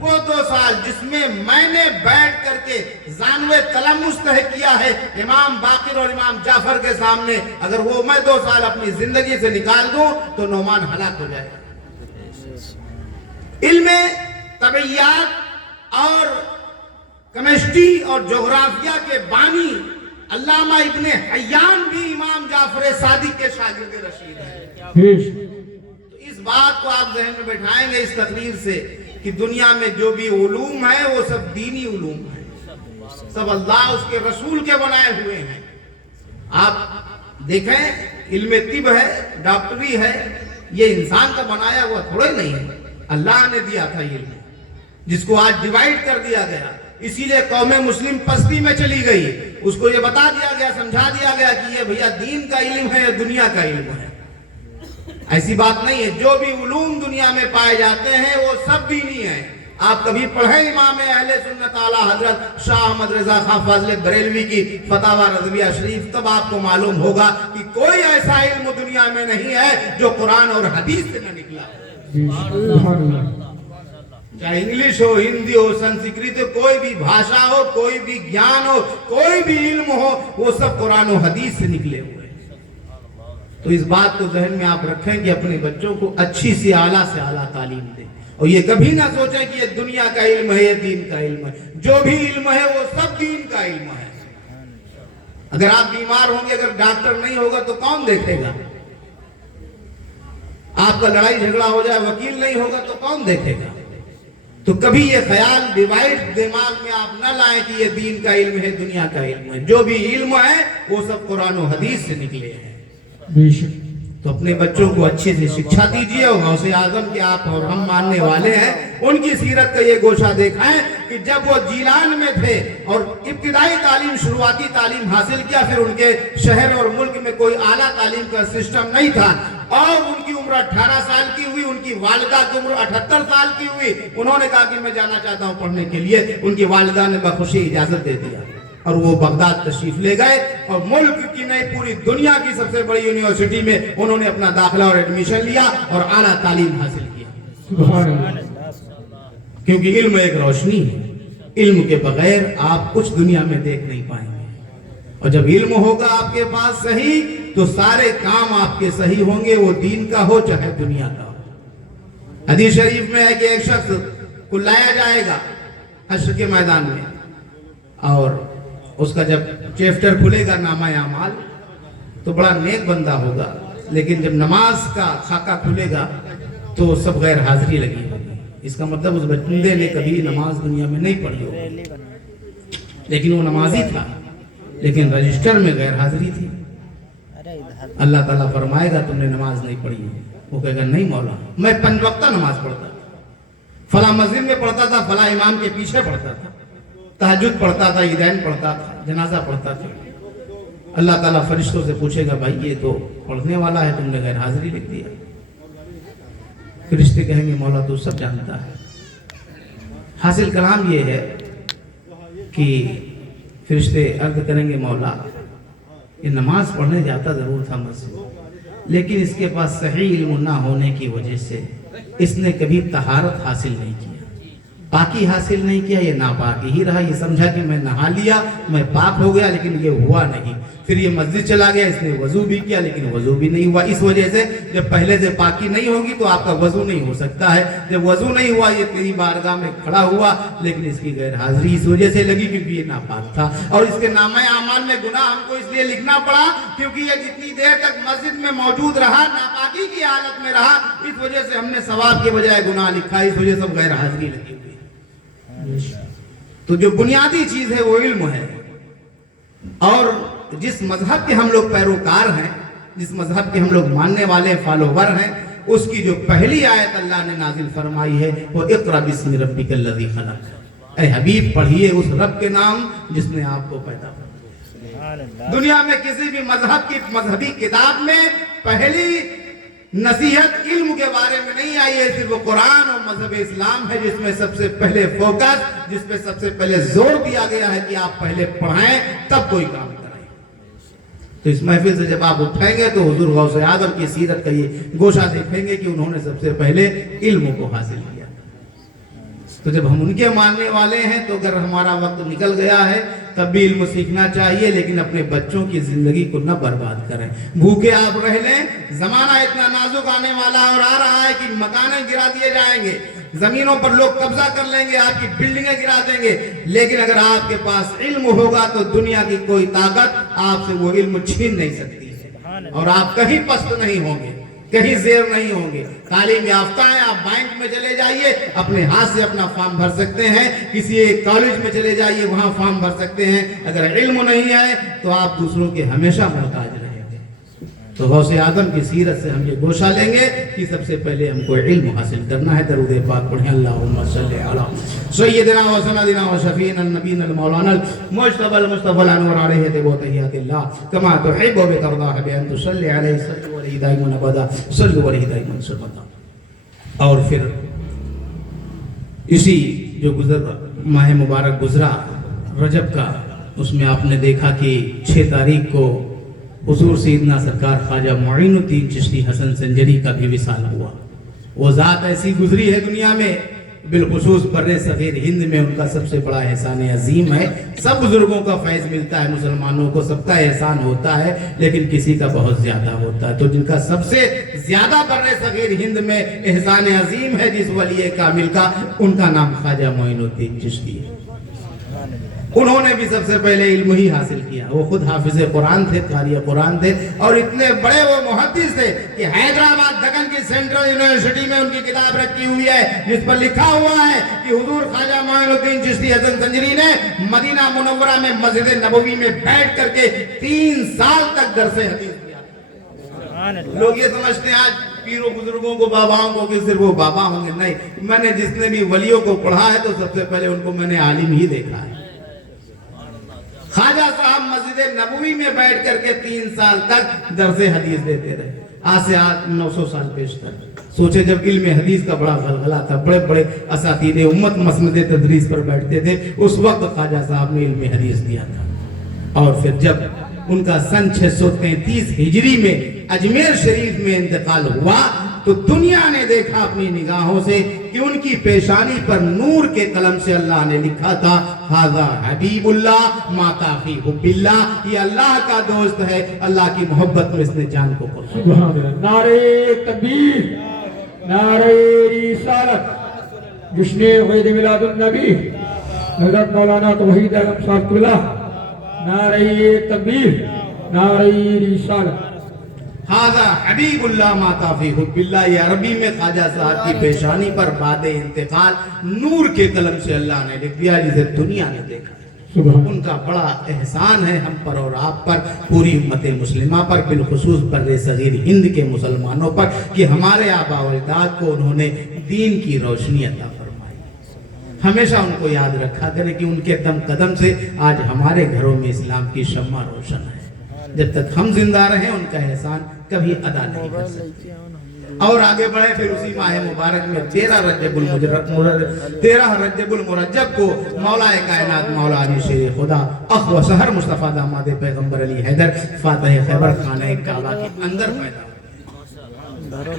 وہ 2 سال جس میں میں نے بیٹھ کر کے زانوے تلمس طے کیا ہے امام باقر اور امام جعفر کے سامنے، اگر وہ میں 2 سال اپنی زندگی سے نکال دوں تو نعمان ہلاک ہو جائے گا۔ علم طبیعیات اور کیمسٹری اور جغرافیہ کے بانی علامہ ابن حیان بھی امام جعفر صادق کے شاگرد رشید ہیں۔ تو اس بات کو آپ ذہن میں بٹھائیں گے اس تقریر سے کہ دنیا میں جو بھی علوم ہے وہ سب دینی علوم ہے، سب اللہ اس کے رسول کے بنائے ہوئے ہیں۔ آپ دیکھیں علم طب ہے، ڈاکٹری ہے، یہ انسان کا بنایا ہوا تھوڑے نہیں ہے، اللہ نے دیا تھا یہ علم، جس کو آج ڈیوائیڈ کر دیا گیا۔ اسی لیے قوم مسلم پستی میں چلی گئی، اس کو یہ بتا دیا گیا، سمجھا دیا گیا کہ یہ بھیا دین کا علم ہے یا دنیا کا علم ہے۔ ایسی بات نہیں ہے، جو بھی علوم دنیا میں پائے جاتے ہیں وہ سب دینی ہیں۔ آپ کبھی پڑھیں امام اہل سنت اعلیٰ حضرت شاہ احمد رضا خان فاضل بریلوی کی فتاوی رضویہ شریف، تب آپ کو معلوم ہوگا کہ کوئی ایسا علم دنیا میں نہیں ہے جو قرآن اور حدیث سے نہ نکلا، چاہے انگلش ہو، ہندی ہو، سنسکرت ہو، کوئی بھی بھاشا ہو، کوئی بھی گیان ہو، کوئی بھی علم ہو، وہ سب قرآن و حدیث سے نکلے ہوئے ہیں۔ تو اس بات کو ذہن میں آپ رکھیں کہ اپنے بچوں کو اچھی سی اعلیٰ سے اعلیٰ تعلیم دیں، اور یہ کبھی نہ سوچیں کہ یہ دنیا کا علم ہے، یہ دین کا علم ہے۔ جو بھی علم ہے وہ سب دین کا علم ہے۔ اگر آپ بیمار ہوں گے، اگر ڈاکٹر نہیں ہوگا تو کون دیکھے گا؟ آپ کا لڑائی جھگڑا ہو جائے، وکیل نہیں ہوگا تو کون دیکھے گا؟ تو کبھی یہ خیال ڈیوائیڈ دماغ میں آپ نہ لائیں کہ یہ دین کا علم ہے، دنیا کا علم ہے۔ جو بھی علم ہے وہ سب قرآن و حدیث سے نکلے ہیں۔ تو اپنے بچوں کو اچھے سے شکشا دیجئے، اور غوث اعظم کے آپ اور ہم ماننے والے ہیں، ان کی سیرت کا یہ گوشہ دیکھائیں کہ جب وہ جیلان میں تھے اور ابتدائی تعلیم، شروعاتی تعلیم حاصل کیا، پھر ان کے شہر اور ملک میں کوئی اعلیٰ تعلیم کا سسٹم نہیں تھا، اور ان کی عمر 18 سال کی ہوئی، ان کی والدہ کی عمر 78 سال کی ہوئی۔ انہوں نے کہا کہ میں جانا چاہتا ہوں پڑھنے کے لیے، ان کی والدہ نے بخوشی اجازت دے دیا، اور وہ بغداد تشریف لے گئے، اور ملک کی نہیں پوری دنیا کی سب سے بڑی یونیورسٹی میں انہوں نے اپنا داخلہ اور ایڈمیشن لیا اور اعلیٰ تعلیم حاصل کیا۔ کیونکہ علم ایک روشنی ہے، علم کے بغیر آپ کچھ دنیا میں دیکھ نہیں پائیں گے، اور جب علم ہوگا آپ کے پاس صحیح تو سارے کام آپ کے صحیح ہوں گے، وہ دین کا ہو چاہے دنیا کا ہو۔ حدیث شریف میں ہے کہ ایک شخص کو لایا جائے گا حشر کے میدان میں، اور اس کا جب چیپٹر کھلے گا نامہ اعمال تو بڑا نیک بندہ ہوگا، لیکن جب نماز کا خاکہ کھلے گا تو سب غیر حاضری لگی ہوگی۔ اس کا مطلب اس بندے نے کبھی نماز دنیا میں نہیں پڑھی ہوگی، لیکن وہ نمازی تھا، لیکن رجسٹر میں غیر حاضری تھی۔ اللہ تعالیٰ فرمائے گا تم نے نماز نہیں پڑھی، وہ کہے گا نہیں مولا، میں 5 وقتہ نماز پڑھتا تھا، فلاں مسجد میں پڑھتا تھا، فلاں امام کے پیچھے پڑھتا تھا، تہجد پڑھتا تھا، عیدین پڑھتا تھا، جنازہ پڑھتا تھا۔ اللہ تعالیٰ فرشتوں سے پوچھے گا بھائی یہ تو پڑھنے والا ہے، تم نے غیر حاضری لکھ دیا۔ فرشتے کہیں گے مولا تو سب جانتا ہے۔ حاصل کلام یہ ہے کہ فرشتے عرض کریں گے مولا یہ نماز پڑھنے جاتا ضرور تھا مسجد، لیکن اس کے پاس صحیح علم نہ ہونے کی وجہ سے اس نے کبھی طہارت حاصل نہیں کیا، پاکی حاصل نہیں کیا، یہ ناپاکی ہی رہا، یہ سمجھا کہ میں نہا لیا میں پاک ہو گیا، لیکن یہ ہوا نہیں۔ پھر یہ مسجد چلا گیا، اس نے وضو بھی کیا لیکن وضو بھی نہیں ہوا۔ اس وجہ سے جب پہلے سے پاکی نہیں ہوگی تو آپ کا وضو نہیں ہو سکتا ہے۔ جب وضو نہیں ہوا یہ تیری بارگاہ میں کھڑا ہوا، لیکن اس کی غیر حاضری اس وجہ سے لگی کیونکہ یہ ناپاک تھا، اور اس کے نامہ اعمال میں گناہ ہم کو اس لیے لکھنا پڑا کیونکہ یہ جتنی دیر تک مسجد میں موجود رہا ناپاکی کی حالت میں رہا، اس وجہ سے ہم نے ثواب کے بجائے گناہ لکھا، اس وجہ سے غیر حاضری لگی ہوئی۔ تو جو بنیادی چیز ہے وہ علم ہے، اور جس مذہب کے ہم لوگ پیروکار ہیں، جس مذہب کے ہم لوگ ماننے والے فالوور ہیں، اس کی جو پہلی آیت اللہ نے نازل فرمائی ہے وہ اقرأ باسم ربک الذی خلق، اے حبیب پڑھیے اس رب کے نام جس نے آپ کو پیدا کیا۔ دنیا میں کسی بھی مذہب کی مذہبی کتاب میں پہلی نصیحت علم کے بارے میں نہیں آئی ہے، صرف قرآن اور مذہب اسلام ہے جس میں سب سے پہلے فوکس، جس پہ سب سے پہلے زور دیا گیا ہے کہ آپ پہلے پڑھائیں تب کوئی کام کریں۔ تو اس محفل سے جب آپ اٹھیں گے تو حضور غوث اعظم کی سیرت کا یہ گوشہ دیکھیں گے کہ انہوں نے سب سے پہلے علم کو حاصل کیا۔ تو جب ہم ان کے ماننے والے ہیں تو اگر ہمارا وقت نکل گیا ہے تب بھی علم سیکھنا چاہیے، لیکن اپنے بچوں کی زندگی کو نہ برباد کریں۔ بھوکے آپ رہ لیں، زمانہ اتنا نازک آنے والا اور آ رہا ہے کہ مکانیں گرا دیے جائیں گے، زمینوں پر لوگ قبضہ کر لیں گے، آپ کی بلڈنگیں گرا دیں گے، لیکن اگر آپ کے پاس علم ہوگا تو دنیا کی کوئی طاقت آپ سے وہ علم چھین نہیں سکتی ہے، اور آپ کہیں پست نہیں ہوں گے، کہیں زیر نہیں ہوں گے۔ تعلیم یافتہ ہیں، آپ بینک میں چلے جائیے، اپنے ہاتھ سے اپنا فارم بھر سکتے ہیں، کسی ایک کالج میں چلے جائیے، وہاں فارم بھر سکتے ہیں۔ اگر علم نہیں ہے تو آپ دوسروں کے ہمیشہ محتاج رہیں گے۔ تو غوث اعظم کی سیرت سے ہم یہ گوشہ لیں گے کہ سب سے پہلے ہم کو علم حاصل کرنا ہے۔ درود پاک پڑھیں، اللہم صلی علی سیدنا و سندنا و شفیعنا النبینا المولانا المجتبی المصطفی الانور علیہ تب و تحیات اللہ کما تحب و بترضا بان تصلی علیہ صلی علیہ دائما ابدا صلی علیہ دائما سرمدا۔ اور پھر اسی جو ماہ مبارک گزرا رجب کا، اس میں آپ نے دیکھا کہ 6 تاریخ کو حضور سیدنا سرکار خواجہ معین الدین چشتی حسن سنجری کا بھی وصال ہوا۔ وہ ذات ایسی گزری ہے دنیا میں، بالخصوص بر صغیر ہند میں ان کا سب سے بڑا احسان عظیم ہے۔ سب بزرگوں کا فیض ملتا ہے، مسلمانوں کو سب کا احسان ہوتا ہے، لیکن کسی کا بہت زیادہ ہوتا ہے۔ تو جن کا سب سے زیادہ بر صغیر ہند میں احسان عظیم ہے جس ولی کامل کا، ان کا نام خواجہ معین الدین چشتی ہے۔ انہوں نے بھی سب سے پہلے علم ہی حاصل کیا۔ وہ خود حافظ قرآن تھے، قاری قرآن تھے، اور اتنے بڑے وہ محدث تھے کہ حیدرآباد دکن کی سینٹرل یونیورسٹی میں ان کی کتاب رکھی ہوئی ہے جس پر لکھا ہوا ہے کہ حضور خواجہ معین الدین چشتی حسن سنجری نے مدینہ منورہ میں مسجد نبوی میں بیٹھ کر کے 3 سال تک درس حدیث کیا۔ لوگ یہ سمجھتے ہیں آج پیروں بزرگوں کو، باباؤں کو کہ صرف وہ بابا ہوں گے، نہیں، میں نے جس نے بھی ولیوں کو پڑھا ہے تو سب سے پہلے ان کو میں نے عالم ہی دیکھا ہے۔ خواجہ صاحب مسجد نبوی میں بیٹھ کر کے 3 سال تک درس حدیث دیتے رہے، آج سے 900 سال پیشتر۔ سوچے جب علم حدیث کا بڑا غلغلہ تھا، بڑے بڑے اساتید امت مسند تدریس پر بیٹھتے تھے، اس وقت خواجہ صاحب نے علم حدیث دیا تھا۔ اور پھر جب ان کا سن 633 ہجری میں اجمیر شریف میں انتقال ہوا تو دنیا نے دیکھا اپنی نگاہوں سے کہ ان کی پیشانی پر نور کے قلم سے اللہ نے لکھا تھا ھذا حبیب اللہ ما کافی حب اللہ، یہ اللہ کا دوست ہے، اللہ کی محبت میں اس نے جان کو قربان۔ سبحان اللہ۔ نعرہ تکبیر، نعرہ رسالت، جشن عید میلاد النبی حضرت مولانا توحید احمد صاحب اللہ، نعرہ تکبیر، نعرہ رسالت۔ ھذا حبیب اللہ ما کافی حب اللہ، یہ عربی میں خواجہ صاحب کی پیشانی پر بعد انتقال نور کے قلم سے اللہ نے لکھ دیا، جسے دنیا نے دیکھا۔ ان کا بڑا احسان ہے ہم پر اور آپ پر، پوری امت مسلمہ پر، بالخصوص بر صغیر ہند کے مسلمانوں پر، کہ ہمارے آباء و اجداد کو انہوں نے دین کی روشنی عطا فرمائی۔ ہمیشہ ان کو یاد رکھا کریں کہ ان کے دم قدم سے آج ہمارے گھروں میں اسلام کی شمع روشن ہے۔ جب تک ہم زندہ رہیں ان کا احسان کبھی ادا نہیں کر سکتے۔ اور آگے بڑھے پھر اسی ماہ مبارک میں 13 رجب المرجب کو مولا کائنات مولا علی شیر خدا اخ و سحر مصطفیٰ داماد پیغمبر علی حیدر فاتح خیبر خانہ کعبہ کے اندر پیدا ہوئے۔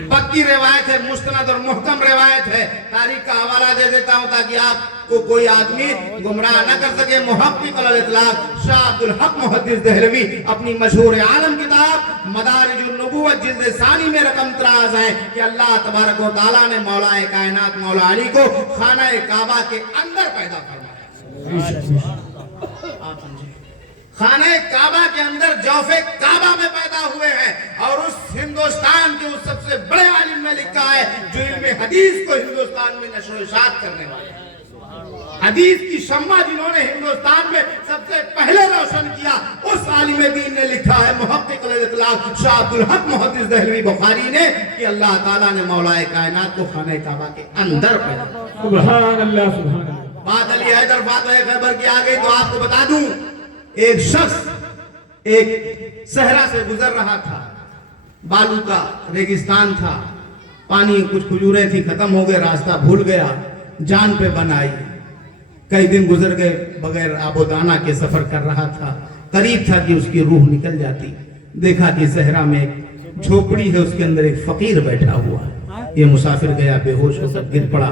پکی روایت ہے، مستند اور محکم روایت ہے، تاریخ کا حوالہ دے دیتا ہوں تاکہ آپ کو کوئی آدمی گمراہ نہ کر سکے۔ محقق الاطلاق شاہ عبدالحق محدث دہلوی اپنی مشہور عالم کتاب مدارج النبوت جلد ثانی میں رقم 13 ہے کہ اللہ تبارک و تعالیٰ نے مولا کائنات مولا علی کو خانہ کعبہ کے اندر پیدا فرمایا۔ خانہ کعبہ کے اندر جوف کعبہ میں پیدا ہوئے ہیں، اور اس ہندوستان کے اس سب سے بڑے عالم نے لکھا ہے جو علم حدیث کو ہندوستان میں نشر و اشاعت کرنے والے ہیں۔ حدیث کی شمع جنہوں نے ہندوستان میں سب سے پہلے روشن کیا، اس عالم دین نے لکھا ہے محقق الاطلاق شاہ عبدالحق محدث دہلوی بخاری نے کہ اللہ تعالیٰ نے مولا کائنات کو خانہ کعبہ کے اندر پیدا کیا۔ سبحان اللہ، سبحان اللہ۔ بات علی حیدر فاتح خیبر کی آ گئی تو آپ کو بتا دوں، ایک شخص ایک صحرا سے گزر رہا تھا، بالو کا ریگستان تھا، پانی کچھ کھجوریں تھی ختم ہو گئے، راستہ بھول گیا، جان پہ بن آئی۔ کئی دن گزر گئے، بغیر آب و دانہ کے سفر کر رہا تھا، قریب تھا کہ اس کی روح نکل جاتی۔ دیکھا کہ صحرا میں ایک جھوپڑی ہے، اس کے اندر ایک فقیر بیٹھا ہوا ہے۔ یہ مسافر گیا، بے ہوش ہو کر گر پڑا،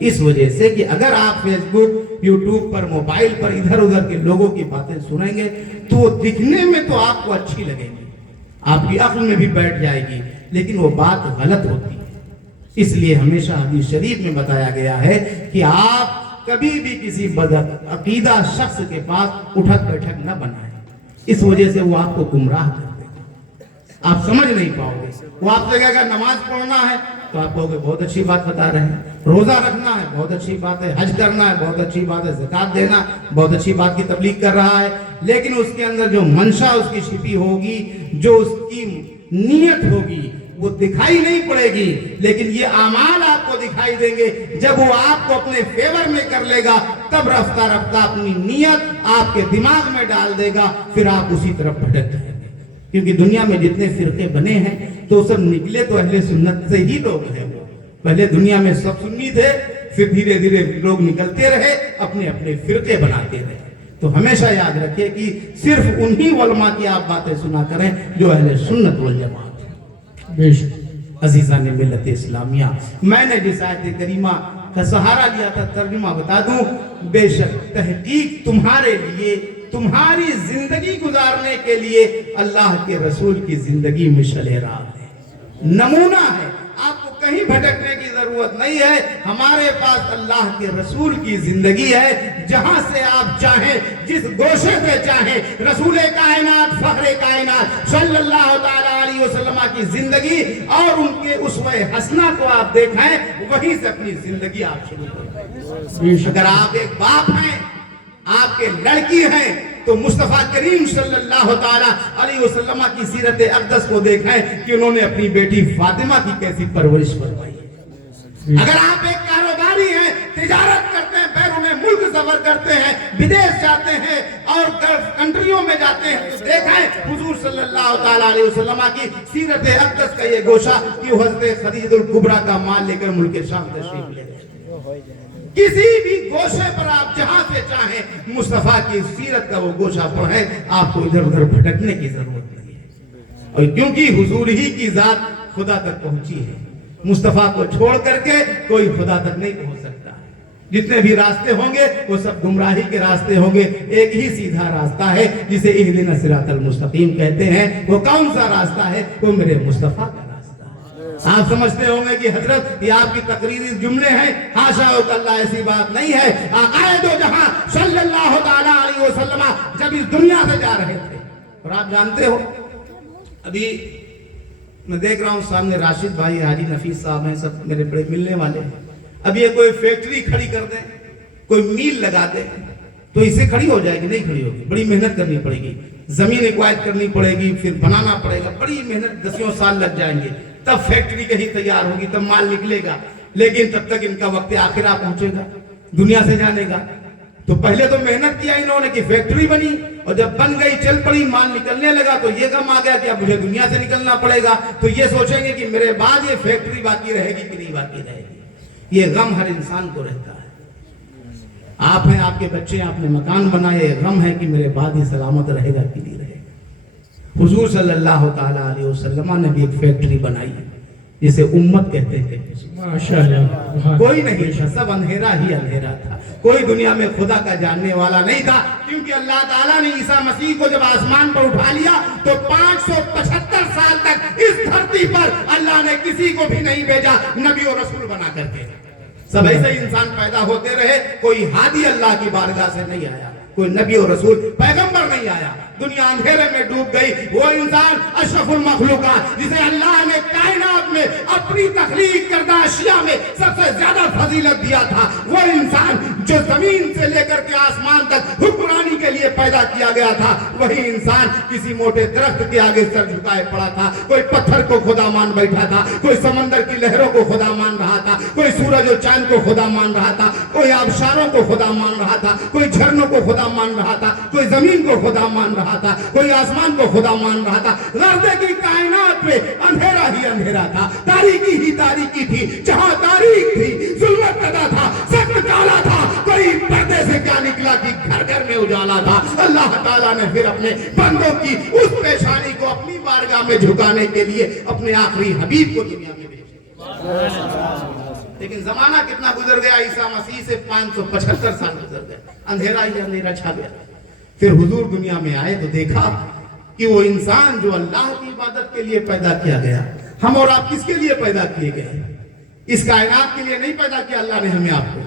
اس وجہ سے کہ اگر آپ فیس بک یوٹیوب پر موبائل پر ادھر ادھر کے لوگوں کی باتیں سنیں گے تو وہ دکھنے میں تو آپ کو اچھی لگیں گی, آپ کی عقل میں بھی بیٹھ جائے گی, لیکن وہ بات غلط ہوتی ہے. اس لیے ہمیشہ حدیث شریف میں بتایا گیا ہے کہ آپ کبھی بھی کسی بدعقیدہ شخص کے پاس اٹھک بیٹھک نہ بنائیں. اس وجہ سے وہ آپ کو گمراہ کر دے گا, آپ سمجھ نہیں پاؤ گے. وہ آپ سے کہے گا نماز پڑھنا ہے تو آپ کہو گے بہت اچھی بات بتا رہے ہیں, روزہ رکھنا ہے بہت اچھی بات ہے, حج کرنا ہے بہت اچھی بات ہے, زکات دینا بہت اچھی بات کی تبلیغ کر رہا ہے, لیکن اس کے اندر جو منشا اس کی چھپی ہوگی, جو اس کی نیت ہوگی وہ دکھائی نہیں پڑے گی. لیکن یہ اعمال آپ کو دکھائی دیں گے. جب وہ آپ کو اپنے فیور میں کر لے گا تب رفتہ رفتہ اپنی نیت آپ کے دماغ میں ڈال دے گا, پھر آپ اسی طرف بھٹک جائیں گے. کیونکہ دنیا میں جتنے فرقے بنے ہیں تو سب نکلے تو اہل سنت سے ہی لوگ ہیں. وہ پہلے دنیا میں سب سنی تھے, پھر دھیرے دھیرے لوگ نکلتے رہے, اپنے اپنے فرقے بناتے رہے. تو ہمیشہ یاد رکھیں کہ صرف انہی علماء کی آپ باتیں سنا کریں جو اہل سنت والجماعت. عزیزان ملت اسلامیہ, میں نے جس آیت کریمہ کا سہارا لیا تھا ترجمہ بتا دوں. بے شک تحقیق تمہارے لیے, تمہاری زندگی گزارنے کے لیے اللہ کے رسول کی زندگی مشعل راہ ہے, نمونہ ہے. آپ کو کہیں بھٹکنے کی ضرورت نہیں ہے. ہمارے پاس اللہ کے رسول کی زندگی ہے, جہاں سے آپ چاہیں, جس گوشے سے چاہیں, رسول کائنات فخر کائنات صلی اللہ تعالی علیہ وسلم کی زندگی اور ان کے اسوہ حسنہ کو آپ دیکھیں, وہیں سے اپنی زندگی آپ شروع کریں. اگر آپ ایک باپ ہیں, آپ کے لڑکی ہیں, تو مصطفیٰ کریم صلی اللہ تعالی علیہ وسلم کی سیرت اقدس کو دیکھیں کہ انہوں نے اپنی بیٹی فاطمہ کی کیسی پرورش فرمائی. اگر آپ ایک کاروباری ہیں, تجارت کرتے ہیں, بیرون ملک سفر کرتے ہیں, بدیش جاتے ہیں اور کنٹریوں میں جاتے ہیں, دیکھیں حضور صلی اللہ تعالی علیہ وسلم کی سیرت اقدس کا یہ گوشہ کہ حضرت خدیجہ الکبریٰ کا مال لے کر ملک شام تشریف لے گئے. کسی بھی گوشے پر آپ جہاں سے چاہیں مصطفیٰ کی سیرت کا وہ گوشہ پڑھیں, آپ کو ادھر ادھر بھٹکنے کی ضرورت نہیں ہے. اور کیونکہ حضور ہی کی ذات خدا تک پہنچی ہے, مصطفیٰ کو چھوڑ کر کے کوئی خدا تک نہیں پہنچ سکتا. جتنے بھی راستے ہوں گے وہ سب گمراہی کے راستے ہوں گے. ایک ہی سیدھا راستہ ہے جسے اہدنا الصراط المستقیم کہتے ہیں. وہ کون سا راستہ ہے؟ وہ میرے مصطفیٰ کا. آپ سمجھتے ہوں گے کہ حضرت یہ آپ کی تقریری جملے ہیں, حاشا و کلا ایسی بات نہیں ہے. آقا دو جہاں صلی اللہ تعالی علیہ وسلم جب اس دنیا سے جا رہے تھے, اور آپ جانتے ہو ابھی میں دیکھ رہا ہوں سامنے راشد بھائی, حاجی نفیس صاحب ہیں, سب میرے بڑے ملنے والے ہیں. اب یہ کوئی فیکٹری کھڑی کر دیں, کوئی میل لگا دیں تو اسے کھڑی ہو جائے گی؟ نہیں کھڑی ہوگی. بڑی محنت کرنی پڑے گی, زمین ایکوائر کرنی پڑے گی, پھر بنانا پڑے گا, بڑی محنت, دسیوں سال لگ جائیں گے, تب فیکٹری کہیں تیار ہوگی, تب مال نکلے گا. لیکن تب تک ان کا وقت آخرہ پہنچے گا, دنیا سے جانے گا. تو پہلے تو محنت کیا انہوں نے کہ فیکٹری بنی, اور جب بن گئی, چل پڑی, مال نکلنے لگا تو یہ غم آ گیا کہ اب مجھے دنیا سے نکلنا پڑے گا. تو یہ سوچیں گے کہ میرے بعد یہ فیکٹری باقی رہے گی کہ نہیں باقی رہے گی. یہ غم ہر انسان کو رہتا ہے. آپ ہیں, آپ کے بچے ہیں, آپ نے مکان بنائے, غم ہے کہ میرے بعد یہ سلامت رہے گا کہ نہیں رہے گا. حضور صلی اللہ تعالی علیہ وسلم نے بھی ایک فیکٹری بنائی جسے امت کہتے تھے. ماشاءاللہ. کوئی نہیں تھا, سب اندھیرا ہی اندھیرا تھا. کوئی دنیا میں خدا کا جاننے والا نہیں تھا, کیونکہ اللہ تعالیٰ نے عیسیٰ مسیح کو جب آسمان پر اٹھا لیا تو 575 سال تک اس دھرتی پر اللہ نے کسی کو بھی نہیں بھیجا نبی اور رسول بنا کر کے. سب ایسے انسان پیدا ہوتے رہے, کوئی ہادی اللہ کی بارگاہ سے نہیں آیا, کوئی نبی اور رسول پیغمبر نہیں آیا. دنیا اندھیرے میں ڈوب گئی. وہ انسان اشرف المخلوقات جسے اللہ نے کائنات میں اپنی تخلیق کردہ اشیاء میں سب سے زیادہ فضیلت دیا تھا, وہ انسان جو زمین سے لے کر کے آسمان تک حکمرانی کے لیے پیدا کیا گیا تھا, وہی انسان کسی موٹے درخت کے آگے سر جھکائے پڑا تھا. کوئی پتھر کو خدا مان بیٹھا تھا, کوئی سمندر کی لہروں کو خدا مان رہا تھا, کوئی سورج اور چاند کو خدا مان رہا تھا, کوئی آبشاروں کو خدا مان رہا تھا, کوئی جھرنوں کو خدا مان رہا تھا, کوئی زمین کو خدا مان رہا تھا, کوئی آسمان کو خدا مان رہا تھا. غرض کی کائنات میں اندھیرا ہی اندھیرا تھا, تاریکی ہی تاریکی تھی. جہاں تاریک تھی, ظلمت پیدا تھا, سخت کالا تھا, کوئی پردے سے کیا نکلا کہ گھر گھر میں اجالا تھا. اللہ تعالیٰ نے پھر اپنے بندوں کی اس پیشانی کو اپنی بارگاہ میں جھکانے کے لیے اپنے آخری حبیب کو دنیا میں بھیجا. لیکن زمانہ کتنا گزر گیا، عیسیٰ مسیح سے 575 سال گزر گئے، اندھیرا ہی اندھیرا چھا گیا۔ پھر حضور دنیا میں آئے تو دیکھا کہ وہ انسان جو اللہ کی عبادت کے لیے پیدا کیا گیا، ہم اور آپ کس کے لیے پیدا کیے گئے؟ اس کائنات کے لیے نہیں پیدا کیا اللہ نے ہمیں آپ کو۔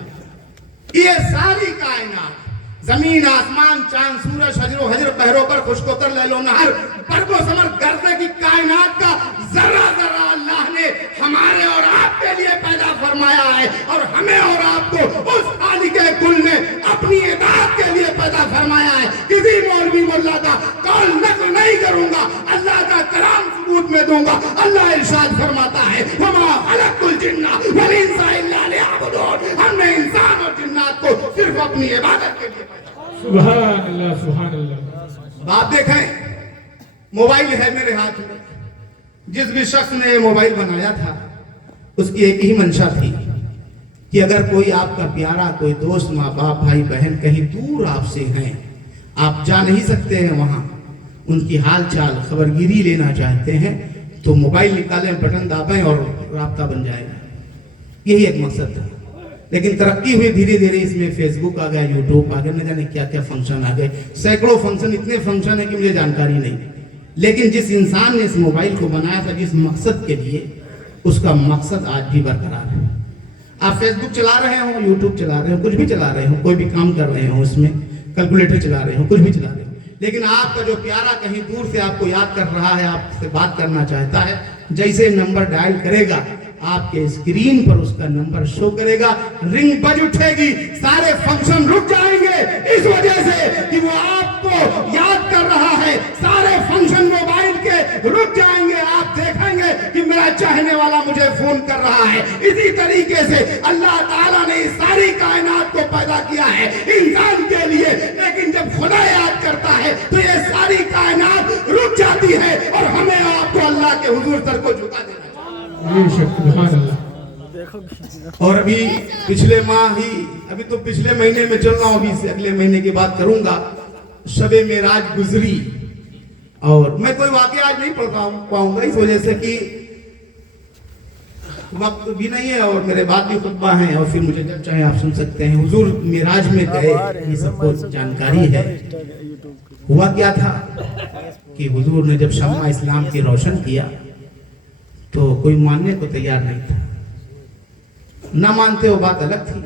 یہ ساری کائنات، زمین، آسمان، چاند، سورج، شجر و حجر، بحر و بر، خشک و تر، لیل و نہر، برگ و ثمر، گردے کی کائنات کا ذرہ ذرہ اللہ نے ہمارے اور آپ کے لیے پیدا فرمایا ہے، اور ہمیں اور آپ کو اس خالق کل نے اپنی اطاعت کے لیے پیدا فرمایا ہے۔ کسی مولوی ملا کا قول نقل نہیں کروں گا، اللہ کا کلام ثبوت میں دوں گا۔ اللہ ارشاد فرماتا ہے وَمَا خَلَقْتُ الْجِنَّ وَالْإِنسَ إِلَّا لِيَعْبُدُونِ، ہم نے انسان اور جنات کو صرف اپنی عبادت کے لیے پیدا۔ سبحان اللہ سبحان اللہ۔ بات دیکھیں، موبائل ہے میرے ہاتھ میں، جس بھی شخص نے یہ موبائل بنایا تھا اس کی ایک ہی منشا تھی کہ اگر کوئی آپ کا پیارا، کوئی دوست، ماں باپ، بھائی بہن کہیں دور آپ سے ہیں، آپ جا نہیں سکتے ہیں وہاں، ان کی حال چال خبرگیری لینا چاہتے ہیں تو موبائل نکالیں، بٹن دبائیں اور رابطہ بن جائے گا۔ یہی ایک مقصد تھا، لیکن ترقی ہوئی دھیرے دھیرے، اس میں فیس بک آ گیا، یوٹیوب آ گیا، نہ جانے کیا کیا فنکشن آ گئے، سینکڑوں فنکشن، اتنے فنکشن ہیں کہ مجھے جانکاری نہیں۔ لیکن جس انسان نے اس موبائل کو بنایا تھا جس مقصد کے لیے، اس کا مقصد آج بھی برقرار ہے۔ آپ فیس بک چلا رہے ہوں، یوٹیوب چلا رہے ہوں، کچھ بھی چلا رہے ہوں، کوئی بھی کام کر رہے ہوں، اس میں کیلکولیٹر چلا رہے ہوں، کچھ بھی چلا رہے ہوں، لیکن آپ کا جو پیارا کہیں دور سے آپ کو یاد کر رہا ہے، آپ سے بات کرنا چاہتا ہے، جیسے نمبر ڈائل کرے گا آپ کے اسکرین پر اس کا نمبر شو کرے گا، رنگ بج اٹھے گی، سارے فنکشن رک جائیں گے اس وجہ سے کہ وہ آپ کو یاد کر رہا ہے، سارے فنکشن موبائل کے رک جائیں گے، آپ دیکھیں گے کہ میرا چاہنے والا مجھے فون کر رہا ہے۔ اسی طریقے سے اللہ تعالیٰ نے اس ساری کائنات کو پیدا کیا ہے انسان کے لیے، لیکن جب خدا یاد کرتا ہے تو یہ ساری کائنات رک جاتی ہے اور ہمیں آپ کو اللہ کے حضور سر کو جھکا دینا چاہیے۔ سبحان اللہ۔ اور ابھی پچھلے ماہ ہی، ابھی تو پچھلے مہینے میں چل رہا ہوں، ابھی سے اگلے مہینے کی بات کروں گا، شب معراج گزری، اور میں کوئی واقعہ آج نہیں پڑھ پاؤں گا اس وجہ سے کہ وقت بھی نہیں ہے اور میرے بعد بھی خطبہ ہیں، اور پھر مجھے جب چاہے آپ سن سکتے ہیں۔ حضور معراج میں گئے، یہ سب کو جانکاری ہے۔ ہوا کیا تھا کہ حضور نے جب شمع اسلام کی روشن کیا تو کوئی ماننے کو تیار نہیں تھا، نہ مانتے وہ بات الگ تھی،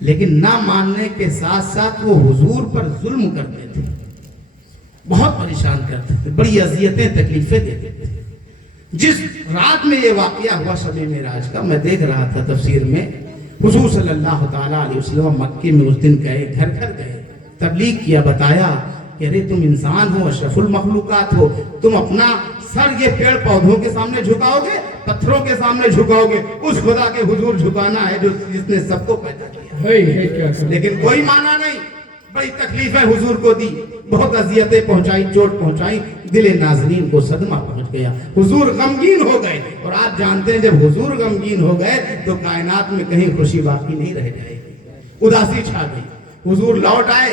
لیکن نہ ماننے کے ساتھ ساتھ وہ حضور پر ظلم کرتے تھے، بہت پریشان کرتے تھے، بڑی اذیتیں تکلیفیں دیتے تھے۔ جس رات میں یہ واقعہ ہوا شب معراج کا، میں دیکھ رہا تھا تفسیر میں، حضور صلی اللہ تعالیٰ علیہ وسلم مکے میں اس دن گئے، گھر گھر گئے، تبلیغ کیا، بتایا کہ ارے تم انسان ہو، اشرف المخلوقات ہو، تم اپنا سر یہ پیڑ پودوں کے سامنے جھکاؤ گے، پتھروں کے سامنے جھکاؤ گے، اس خدا کے حضور جھکانا ہے جس نے سب کو پیدا کیا۔ لیکن کوئی مانا نہیں، بڑی تکلیفیں حضور کو دی، بہت اذیتیں پہنچائی، چوٹ پہنچائی، دل ناظرین کو صدمہ پہنچ گیا، حضور غمگین ہو گئے۔ اور آپ جانتے ہیں جب حضور غمگین ہو گئے تو کائنات میں کہیں خوشی باقی نہیں رہ جائے گی، اداسی چھا گئی۔ حضور لوٹ آئے،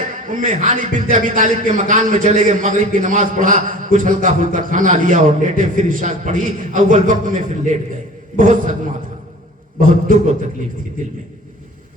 ہانی بنت ابی طالب کے مکان میں چلے گئے، مغرب کی نماز پڑھا، کچھ ہلکا پھلکا کھانا لیا اور لیٹے، پھر عشاء پڑھی، اول وقت میں پھر لیٹ گئے۔ بہت صدمہ تھا، بہت دکھ و تکلیف تھی دل میں۔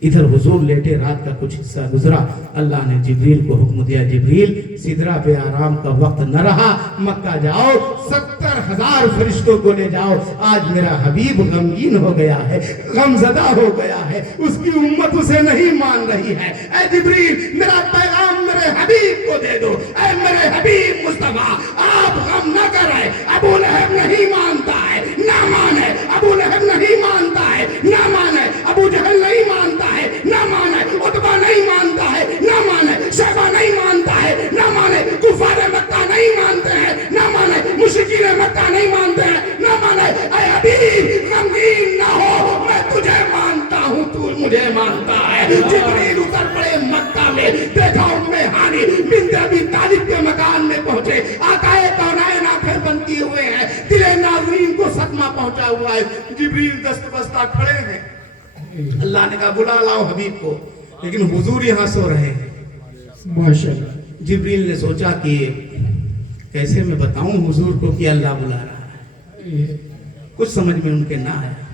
ادھر حضور لیٹے، رات کا کچھ حصہ گزرا، اللہ نے جبریل کو حکم دیا، جبریل سدرہ پہ آرام کا وقت نہ رہا، مکہ جاؤ، 70,000 فرشتوں کو لے جاؤ، آج میرا حبیب غمگین ہو گیا ہے، غمزدہ ہو گیا ہے، اس کی امت اسے نہیں مان رہی ہے، اے جبریل میرا پیغام میرے حبیب کو دے دو، اے میرے حبیب مصطفیٰ آپ غم نہ کریں، ابو لہب نہیں مانتا ہے، نہ مانے، ابو لہب نہیں مانتا ہے، نہ مانے، ابو جہل نہیں مانتا ہے، نہ مانے، عتبہ نہیں مانتا ہے، نہ مانے، شیبہ نہیں مانتا ہے، نہ مانے، کفار مکہ نہیں مانتے ہیں، نہ مانے، مشرکین مکہ نہیں مانتے ہیں، نہ مانے، اے حبیب غمگین نہ ہو، میں تجھے مانتا ہوں، تو مجھے مانتا ہے۔ جبریل اتر پڑے مکہ میں، دیکھا ہانی بنت ابی طالب کے مکان میں پہنچے، آقا کونین آنکھیں بند کیے ہوئے ہیں، دل ناظرین کو صدمہ پہنچا ہوا ہے، جبریل دست بستہ کھڑے ہیں۔ اللہ نے کہا بلا لاؤ حبیب کو، لیکن حضور یہاں سو رہے ہیں۔ ماشاءاللہ۔ جبریل نے سوچا کہ کیسے میں بتاؤں حضور کو کہ اللہ بلا رہا ہے، کچھ سمجھ میں ان کے نہ آیا۔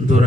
2